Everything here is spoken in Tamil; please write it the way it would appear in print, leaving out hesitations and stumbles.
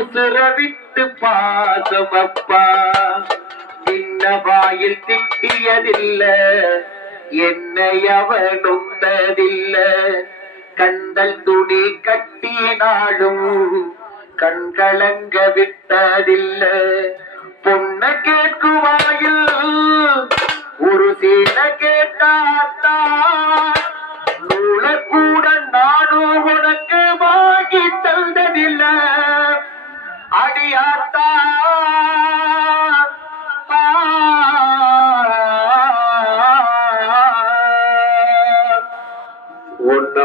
உசுர விட்டு பாசமப்பா சின்ன வாயில் திட்டியதில்ல என்னை அவன் உண்டதில்ல கந்தல் துணி கட்டினாலும் கண்கலங்க விட்டதில்ல பொண்ண கேட்குவாயில் ஒரு சீன கேட்டாத்தான் நூலக்கூ